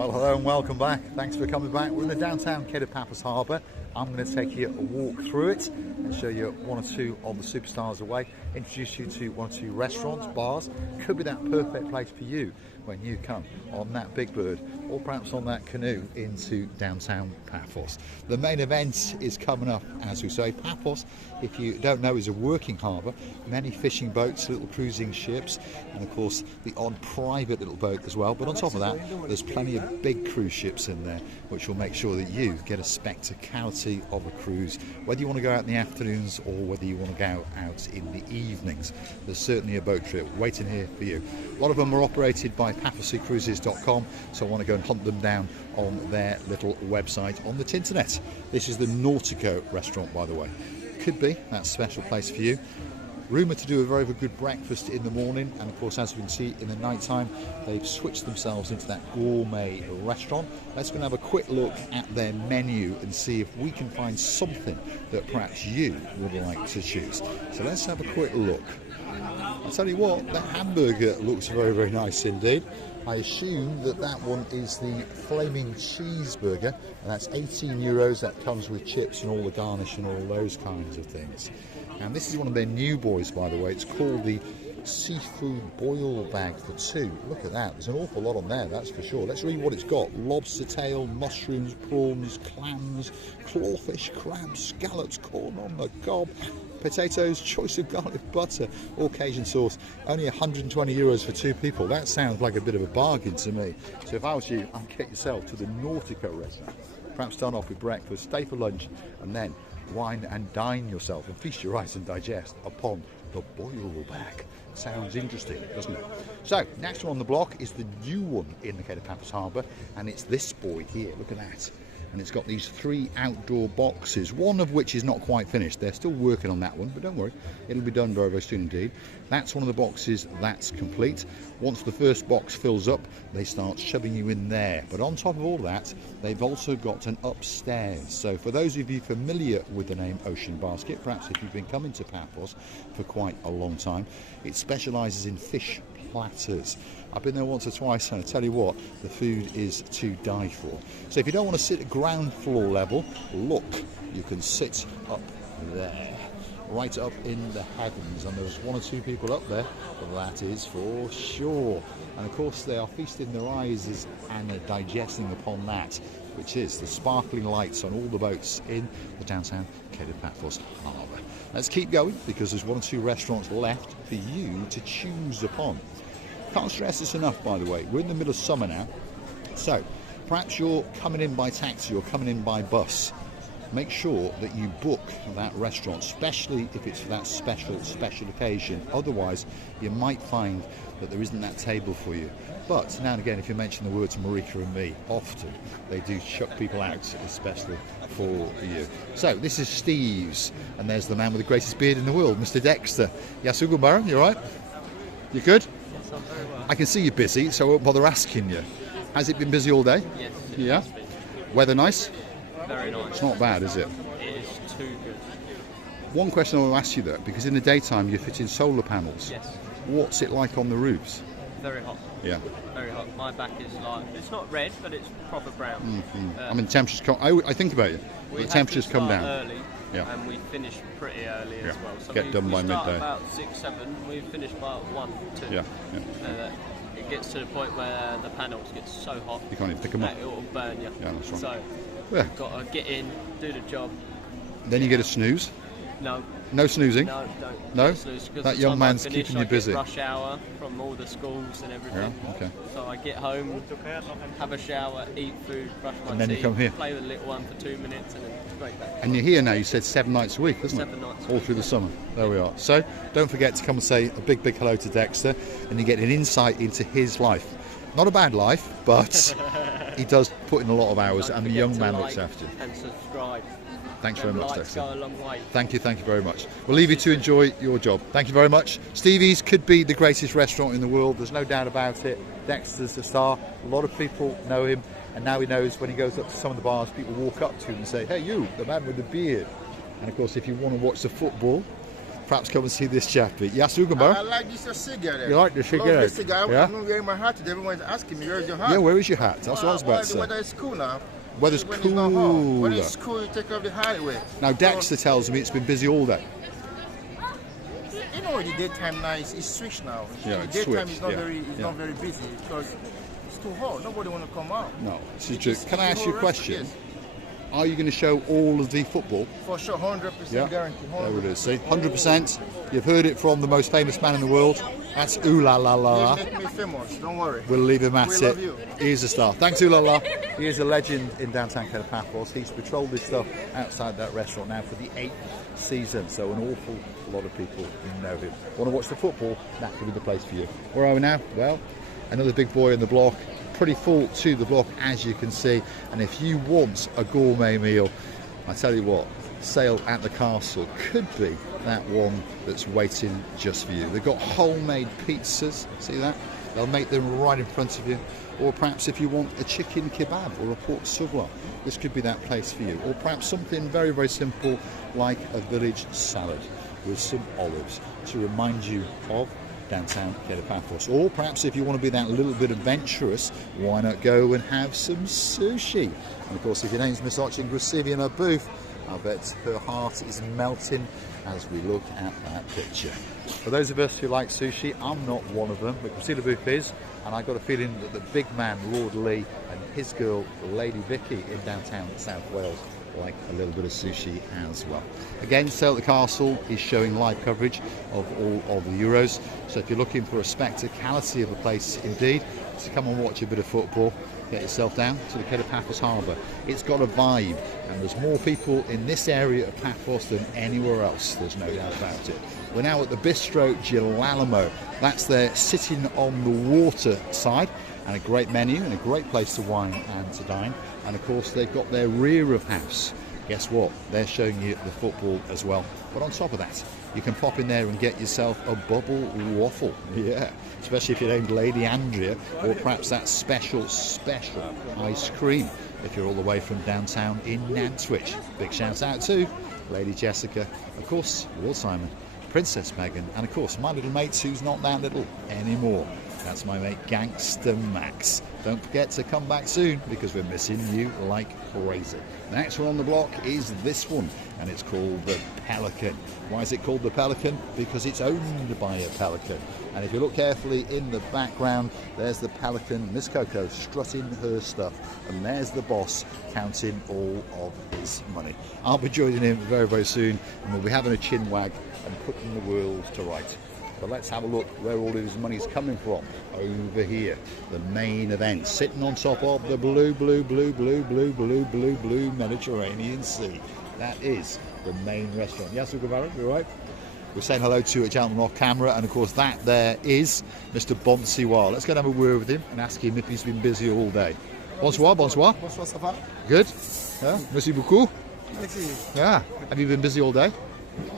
Well, hello and welcome back. Thanks for coming back. We're in the downtown Cape of Paphos Harbour. I'm going to take you a walk through it and show you one or two of the superstars away, introduce you to one or two restaurants, bars. Could be that perfect place for you when you come on that big bird or perhaps on that canoe into downtown Paphos. The main event is coming up, as we say. Paphos, if you don't know, is a working harbour. Many fishing boats, little cruising ships, and of course the odd private little boat as well. But on top of that, there's plenty of big cruise ships in there, which will make sure that you get a spectacality of a cruise, whether you want to go out in the afternoons or whether you want to go out in the evenings. There's certainly a boat trip waiting here for you. A lot of them are operated by PaphosSeaCruises.com, so I want to go and hunt them down on their little website on the internet. This is the Nautico restaurant, by the way. Could be that special place for you. Rumoured to do a very, very good breakfast in the morning, and of course, as you can see, in the night time they've switched themselves into that gourmet restaurant. Let's go and have a quick look at their menu and see if we can find something that perhaps you would like to choose. So let's have a quick look. I'll tell you what, that hamburger looks very, very nice indeed. I assume that that one is the flaming cheeseburger, and that's €18. That comes with chips and all the garnish and all those kinds of things. And this is one of their new boys, by the way. It's called the seafood boil bag for two. Look at that. There's an awful lot on there, that's for sure. Let's read what it's got. Lobster tail, mushrooms, prawns, clams, clawfish, crabs, scallops, corn on the cob, potatoes, choice of garlic butter, all Cajun sauce. Only €120 for two people. That sounds like a bit of a bargain to me. So if I was you, I'd get yourself to the Nautico restaurant. Perhaps start off with breakfast, stay for lunch, and then wine and dine yourself and feast your eyes and digest upon the boil bag. Sounds interesting, doesn't it? So, next one on the block is the new one in the Cape of Paphos Harbour, and it's this boy here. Look at that. And it's got these 3 outdoor boxes, one of which is not quite finished. They're still working on that one, but don't worry, it'll be done very, very soon indeed. That's one of the boxes that's complete. Once the first box fills up, they start shoving you in there. But on top of all that, they've also got an upstairs. So for those of you familiar with the name Ocean Basket, perhaps if you've been coming to Paphos for quite a long time, it specialises in fish platters. I've been there once or twice, and I tell you what, the food is to die for. So if you don't want to sit at ground floor level, look, you can sit up there, right up in the heavens, and there's 1 or 2 people up there, that is for sure. And of course they are feasting their eyes and digesting upon that, which is the sparkling lights on all the boats in the downtown Cape of Paphos Harbour. Let's keep going, because there's 1 or 2 restaurants left for you to choose upon. Can't stress this enough, by the way, we're in the middle of summer now, so perhaps you're coming in by taxi or coming in by bus. Make sure that you book that restaurant, especially if it's for that special occasion. Otherwise, you might find that there isn't that table for you. But now and again, if you mention the words Marika and me, often they do chuck people out, especially for you. So this is Steve's, and there's the man with the greatest beard in the world, Mr. Dexter. Yasugumara, you all right? You good? Yes, I'm very well. I can see you're busy, so I won't bother asking you. Has it been busy all day? Yes. Yeah? Weather nice? Very nice. It's not bad, is it? It is too good. One question I want to ask you though, because in the daytime you fit in solar panels. Yes. What's it like on the roofs? Very hot. Yeah. Very hot. My back is like, it's not red, but it's proper brown. I mean, temperatures come. I think about it. The temperatures come down early. Yeah. And we finish pretty early as well. So Get done by we start midday. about 6, 7. We finish about 1, 2. Yeah. It gets to the point where the panels get so hot. You can't even pick them up. That it will burn you. Yeah, that's right. So Yeah. you've got to get in, do the job. Then you get a snooze. No. No snoozing. No, don't. No? Snooze, 'cause That the young time I man's finish, keeping you I get busy. Rush hour from all the schools and everything. Yeah. Okay. So I get home, have a shower, eat food, brush my And then teeth, you come here. play with the little one for 2 minutes, and then straight back. And you're here now. You said 7 nights a week, isn't it? 7 nights. All through the summer. There we are. So don't forget to come and say a big, big hello to Dexter, and you get an insight into his life. Not a bad life, but he does put in a lot of hours, Don't and the forget young to man like looks after you. and subscribe. Thanks very much, Likes Dexter. go a long way. Thank you very much. We'll leave you to enjoy your job. Thank you very much. Stevie's could be the greatest restaurant in the world, there's no doubt about it. Dexter's a star, a lot of people know him, and now he knows when he goes up to some of the bars, people walk up to him and say, hey you, the man with the beard. And of course, if you want to watch the football, perhaps come and see this chappie. Yes, I Ugambar? like this cigar there. You like the cigar? Love this cigar. Yeah? I'm not wearing my hat today. Everyone's asking me, where's your hat? Yeah, where is your hat? That's what I was about to The say. weather is cool now. Weather's When it's not hot. When cooler. it's cool, you take off the hat away. Now, Dexter tells me it's been busy all day. You know, the daytime now is switched now. Yeah, the it's daytime switched, is not yeah, very yeah. not very busy because it's too hot. Nobody want to come out. No, this is true. It's- Can I it's ask you a whole question? rest- Are you going to show all of the football? Yes, for sure, 100% Yeah, guarantee. there it is. See, 100%. You've heard it from the most famous man in the world. That's ooh la la la la. You make me famous. Don't worry. We'll leave him at We it. love you. He's a star. Thanks, ooh la la. He is a legend in downtown Paphos. He's patrolled this stuff outside that restaurant now for the 8th season. So an awful lot of people know him. Want to watch the football? That could be the place for you. Where are we now? Well, another big boy in the block. Pretty full to the block, as you can see. And if you want a gourmet meal, I tell you what, Sale at the Castle could be that one that's waiting just for you. They've got homemade pizzas, see that? They'll make them right in front of you. Or perhaps if you want a chicken kebab or a pork souvla, this could be that place for you. Or perhaps something very, very simple like a village salad with some olives to remind you of downtown Paphos. Or perhaps if you want to be that little bit adventurous, why not go and have some sushi? And of course, if your name's Miss Grasivi in her booth, I bet her heart is melting as we look at that picture. For those of us who like sushi, I'm not one of them, but Grasivi booth is, and I got a feeling that the big man, Lord Lee, and his girl, Lady Vicky, in downtown South Wales, like a little bit of sushi as well. Again, Sale at the Castle is showing live coverage of all of the Euros. So if you're looking for a spectacality of a place indeed, to come and watch a bit of football, get yourself down to the Paphos Harbour. It's got a vibe, and there's more people in this area of Paphos than anywhere else, there's no doubt about it. We're now at the Bistro Gilalamo. That's there sitting on the water side, and a great menu and a great place to wine and to dine. And of course they've got their rear of house. Guess what? They're showing you the football as well. But on top of that, you can pop in there and get yourself a bubble waffle. Yeah, especially if you're named Lady Andrea, or perhaps that special ice cream if you're all the way from downtown in Nantwich. Big shout out to Lady Jessica, of course, Will Simon, Princess Megan, and of course my little mate who's not that little anymore. That's my mate Gangster Max. Don't forget to come back soon because we're missing you like crazy. The next one on the block is this one, and it's called the Pelican. Why is it called the Pelican? Because it's owned by a pelican. And if you look carefully in the background, there's the pelican, Miss Coco, strutting her stuff. And there's the boss counting all of his money. I'll be joining him very, very soon, and we'll be having a chin wag and putting the world to rights. But let's have a look where all of his money's coming from. Over here, the main event, sitting on top of the blue Mediterranean Sea. That is the main restaurant. Yes, Ugamara, you all right? We're saying hello to a gentleman off camera, and of course that there is Mr. Bonsiwa. Let's go and have a word with him and ask him if he's been busy all day. Bonsoir, bonsoir. Bonsoir, ça va? Good? Yeah? Merci beaucoup. Merci. Yeah. Have you been busy all day?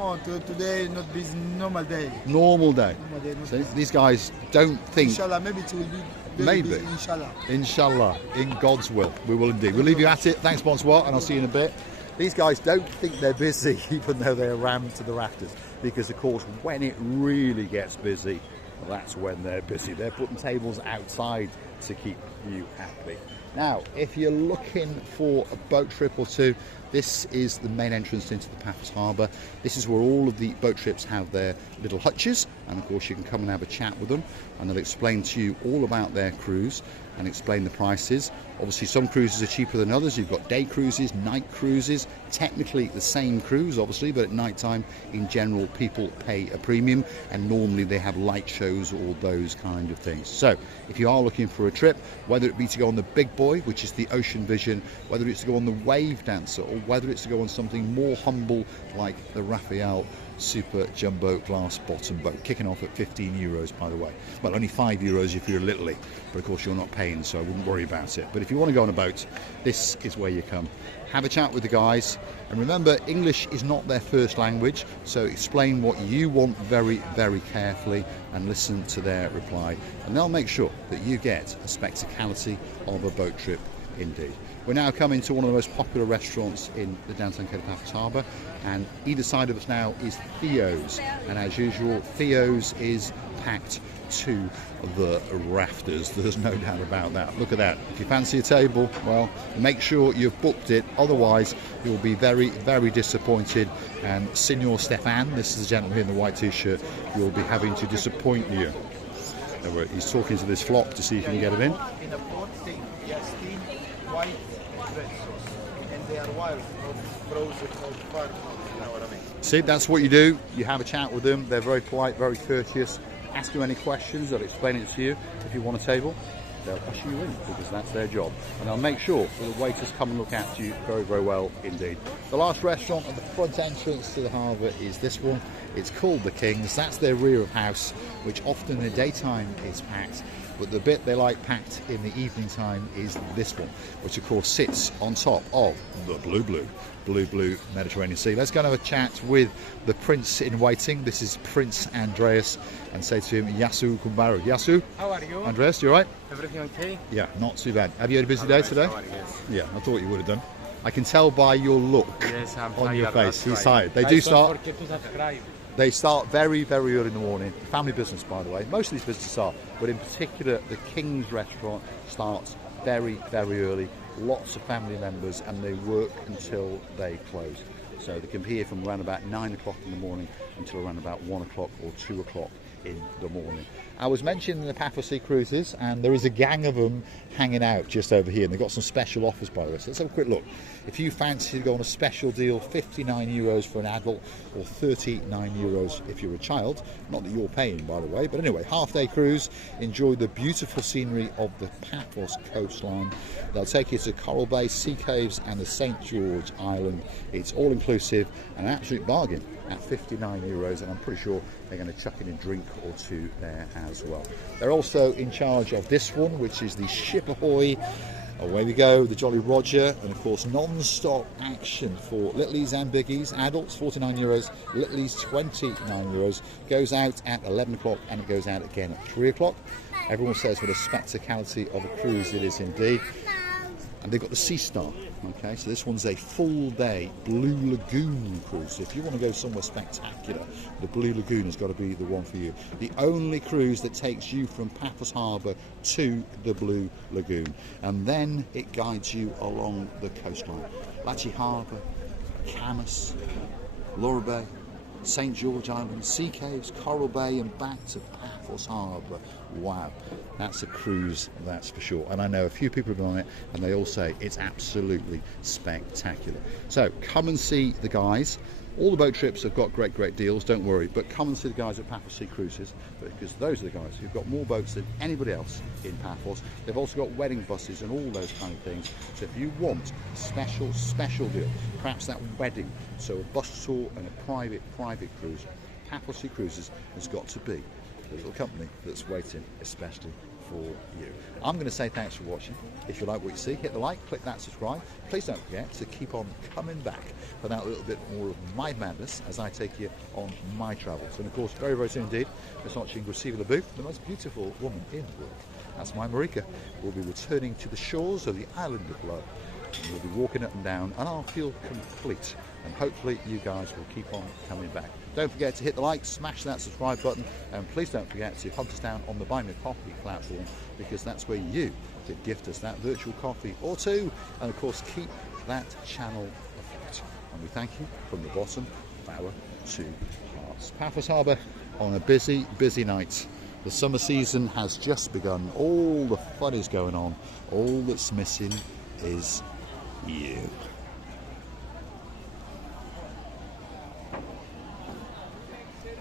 Oh, today not busy, normal day. Normal day. Normal day, not So busy. these guys don't think. Inshallah, maybe it will be very Maybe. busy, inshallah. Inshallah, in God's will, we will indeed. We'll leave you at it. Thanks, Bonsoir, and I'll see you in a bit. These guys don't think they're busy, even though they're rammed to the rafters. Because, of course, when it really gets busy, that's when they're busy. They're putting tables outside to keep you happy. Now, if you're looking for a boat trip or two, this is the main entrance into the Paphos Harbour. This is where all of the boat trips have their little hutches, and of course you can come and have a chat with them, and they'll explain to you all about their cruise and explain the prices. Obviously some cruises are cheaper than others. You've got day cruises, night cruises, technically the same cruise obviously, but at night time in general people pay a premium, and normally they have light shows or those kind of things. So if you are looking for a trip, whether it be to go on the big boy, which is the Ocean Vision, whether it's to go on the Wave Dancer, or whether it's to go on something more humble like the Raphael Super Jumbo Glass Bottom boat, kicking off at €15 by the way. Well, only €5 if you're a Little, but of course you're not paying, so I wouldn't worry about it. But if you want to go on a boat, this is where you come. Have a chat with the guys, and remember, English is not their first language, so explain what you want very, very carefully and listen to their reply, and they'll make sure that you get a spectacality of a boat trip indeed. We're now coming to one of the most popular restaurants in the downtown Cape Paphos Harbour, and either side of us now is Theo's, and as usual Theo's is packed to the rafters. There's no doubt about that. Look at that. If you fancy a table, well, make sure you've booked it, otherwise you'll be very, very disappointed. And Signor Stefan, this is the gentleman here in the white t-shirt, will be having to disappoint you. He's talking to this flock to see if he can get it in. In a pot, yes, thin, white red sauce, and they are wild, not frozen, not farmed. You know what I mean? See, that's what you do. You have a chat with them. They're very polite, very courteous. Ask them any questions. They'll explain it to you. If you want a table, they'll usher you in, because that's their job. And they'll make sure that the waiters come and look after you very, very well indeed. The last restaurant at the front entrance to the harbour is this one. It's called The King's. That's their rear of house, which often in the daytime is packed. But the bit they like packed in the evening time is this one, which of course sits on top of the blue Mediterranean Sea. Let's go and have a chat with the Prince in waiting. This is Prince Andreas, and say to him, Yasu Kumbaru. Yasu? How are you? Andreas, you alright? Everything okay? Yeah, not too bad. Have you had a busy day today? Yes. Yeah, I thought you would have done. I can tell by your look Yes, I'm on your tired, face. that's He's right. tired. They Guys, do don't start. forget to subscribe. They start very, very early in the morning. Family business, by the way. Most of these businesses are, but in particular, the King's restaurant starts very, very early. Lots of family members, and they work until they close. So they can be here from around about 9 o'clock in the morning until around about 1 o'clock or 2 o'clock in the morning. I was mentioning the Paphos Sea Cruises, and there is a gang of them hanging out just over here, and they've got some special offers, by the way. So let's have a quick look. If you fancy to go on a special deal, €59 for an adult or €39 if you're a child, not that you're paying, by the way, but anyway, half-day cruise. Enjoy the beautiful scenery of the Paphos coastline. They'll take you to Coral Bay, Sea Caves and the St George Island. It's all inclusive and an absolute bargain at €59, and I'm pretty sure they're going to chuck in a drink or two there as well. They're also in charge of this one, which is the Ship Ahoy. Away we go, the Jolly Roger, and of course non-stop action for littlies and biggies. Adults €49, littlies €29. Goes out at 11 o'clock and it goes out again at 3 o'clock. Everyone says what a spectacality of a cruise it is indeed. And they've got the Sea Star. Okay, so this one's a full day Blue Lagoon cruise. If you want to go somewhere spectacular, the Blue Lagoon has got to be the one for you. The only cruise that takes you from Paphos Harbour to the Blue Lagoon, and then it guides you along the coastline. Lachi Harbour, Camas, Laura Bay, St George Island, Sea Caves, Coral Bay and back to Paphos Harbour. Wow, that's a cruise, that's for sure. And I know a few people have been on it and they all say it's absolutely spectacular. So come and see the guys. All the boat trips have got great deals, don't worry, but come and see the guys at Paphos Sea Cruises, because those are the guys who've got more boats than anybody else in Paphos. They've also got wedding buses and all those kind of things. So if you want a special deal, perhaps that wedding, so a bus tour and a private cruise, Paphos Sea Cruises has got to be the little company that's waiting especially for you. I'm going to say thanks for watching. If you like what you see, hit the like, click that subscribe. Please don't forget to keep on coming back for that little bit more of my madness as I take you on my travels. And of course, very soon indeed, we're watching Receiver the Booth, the most beautiful woman in the world. That's my Marika. We'll be returning to the shores of the island of love. And we'll be walking up and down, and I'll feel complete. And hopefully you guys will keep on coming back. Don't forget to hit the like, smash that subscribe button, and please don't forget to hunt us down on the Buy Me a Coffee platform, because that's where you can gift us that virtual coffee or two, and of course keep that channel afloat. And we thank you from the bottom of our two hearts. Paphos Harbour on a busy night. The summer season has just begun. All the fun is going on. All that's missing is you.